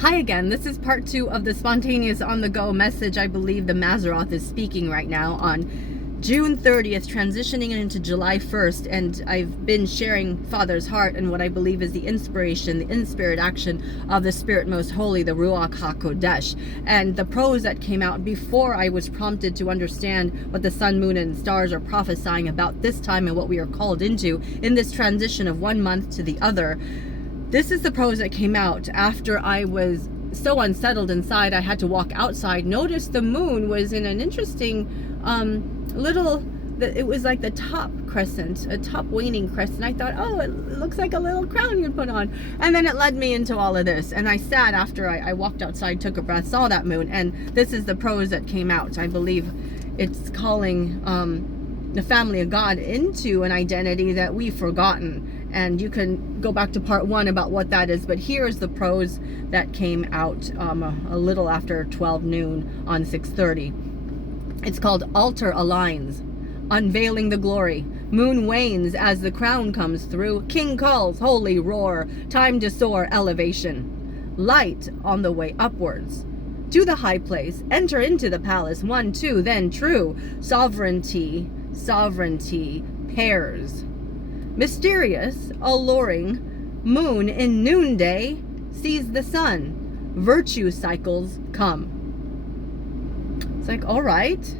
Hi again. This is part 2 of the spontaneous on-the-go message I believe the Mazzaroth is speaking right now on June 30th, transitioning into July 1st. And I've been sharing Father's heart and what I believe is the inspiration, the in-spirit action of the Spirit Most Holy, the Ruach HaKodesh. And the prose that came out before I was prompted to understand what the sun, moon, and stars are prophesying about this time and what we are called into in this transition of one month to the other. This is the prose that came out after I was so unsettled inside I had to walk outside. Notice the moon was in an interesting it was like the top crescent, a top waning crescent. I thought, oh, it looks like a little crown you'd put on. And then it led me into all of this. And I sat after I walked outside, took a breath, saw that moon. And this is the prose that came out. I believe it's calling the family of God into an identity that we've forgotten. And you can go back to part 1 about what that is. But here's the prose that came out a little after 12 noon on 6:30. It's called Altar Aligns, Unveiling the Glory. Moon wanes as the crown comes through. King calls, holy roar. Time to soar, elevation. Light on the way upwards. To the high place, enter into the palace. 1, 2, then true. Sovereignty pairs. Mysterious, alluring, moon in noonday sees the sun. Virtue cycles come. It's like, all right.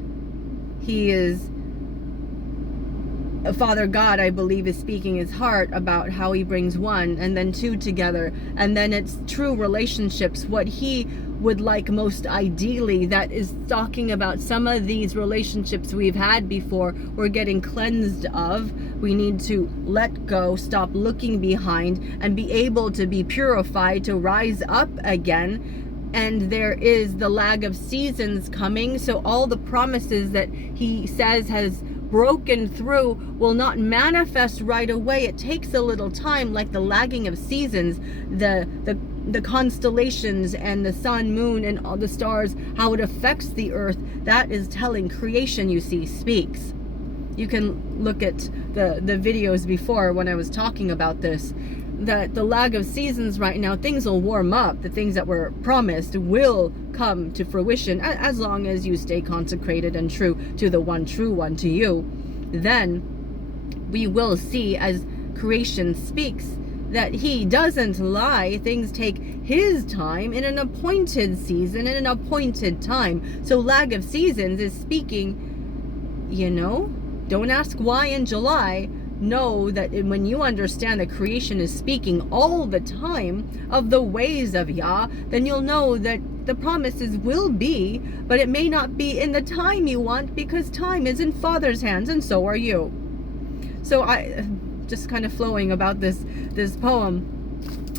He is, Father God, I believe, is speaking his heart about how he brings one and then two together. And then it's true relationships, what he would like most ideally, that is talking about some of these relationships we've had before we're getting cleansed of. We need to let go, stop looking behind, and be able to be purified, to rise up again. And there is the lag of seasons coming, so all the promises that he says has broken through will not manifest right away. It takes a little time, like the lagging of seasons, the constellations and the sun, moon, and all the stars, how it affects the earth. That is telling creation, you see, speaks. You can look at the videos before when I was talking about this, that the lag of seasons right now, things will warm up. The things that were promised will come to fruition as long as you stay consecrated and true to the one true one, to you. Then we will see, as creation speaks, that he doesn't lie. Things take his time in an appointed season, in an appointed time. So lag of seasons is speaking, don't ask why in July. Know that when you understand that creation is speaking all the time of the ways of Yah, then you'll know that the promises will be, but it may not be in the time you want, because time is in Father's hands, and so are you. So I just kind of flowing about this poem.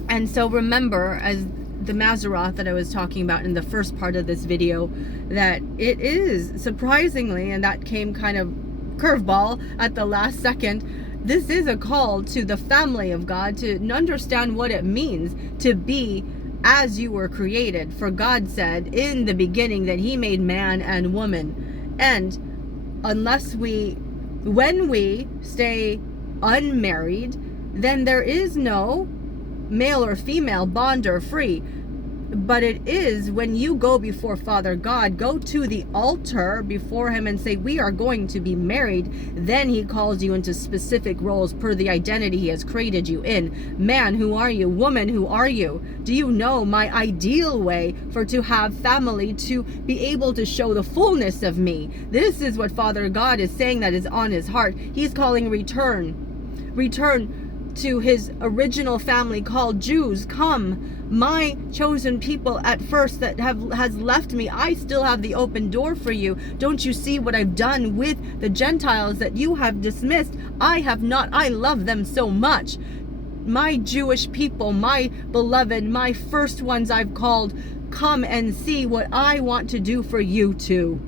And so remember, as the Mazzaroth that I was talking about in the first part of this video, that it is surprisingly, and that came kind of curveball at the last second, this is a call to the family of God to understand what it means to be as you were created. For God said in the beginning that he made man and woman. And when we stay unmarried, then there is no male or female, bond or free. But it is when you go before Father God, go to the altar before him and say, we are going to be married. Then he calls you into specific roles per the identity he has created you in. Man, who are you? Woman, who are you? Do you know my ideal way for to have family, to be able to show the fullness of me? This is what Father God is saying that is on his heart. He's calling return to his original family called Jews. Come, my chosen people at first that has left me. I still have the open door for you. Don't you see what I've done with the Gentiles that you have dismissed? I have not. I love them so much. My Jewish people, my beloved, my first ones I've called, come and see what I want to do for you too.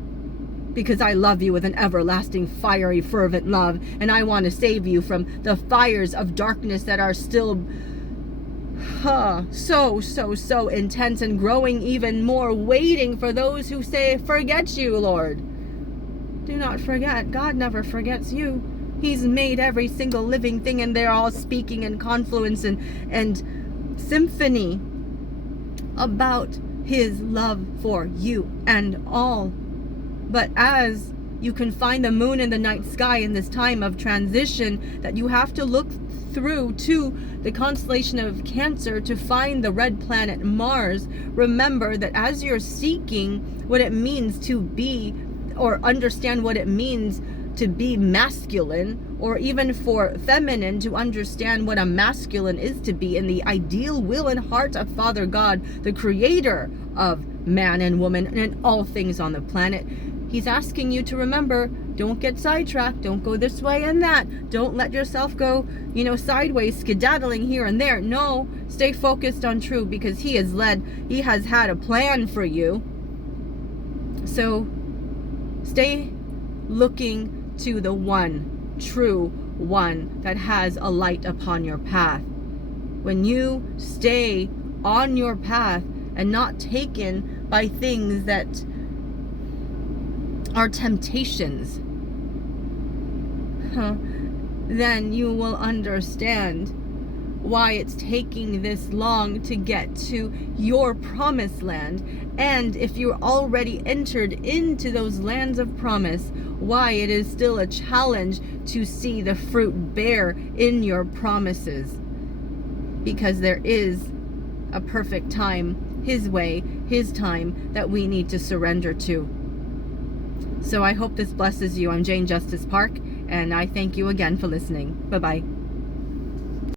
Because I love you with an everlasting, fiery, fervent love. And I want to save you from the fires of darkness that are still so intense and growing even more, waiting for those who say, forget you, Lord. Do not forget. God never forgets you. He's made every single living thing, and they're all speaking in confluence and symphony. about his love for you and all. But as you can find the moon in the night sky in this time of transition, that you have to look through to the constellation of Cancer to find the red planet Mars, remember that as you're seeking what it means to be, or understand what it means to be masculine, or even for feminine to understand what a masculine is to be in the ideal will and heart of Father God, the creator of man and woman and all things on the planet. He's asking you to remember, don't get sidetracked, don't go this way and that, don't let yourself go, sideways, skedaddling here and there. No, stay focused on true, because he has had a plan for you. So stay looking to the one, true one, that has a light upon your path. When you stay on your path and not taken by things that are temptations, then you will understand why it's taking this long to get to your promised land. And if you're already entered into those lands of promise, why it is still a challenge to see the fruit bear in your promises. Because there is a perfect time, his way, his time, that we need to surrender to. So I hope this blesses you. I'm Jane Justice Park, and I thank you again for listening. Bye-bye.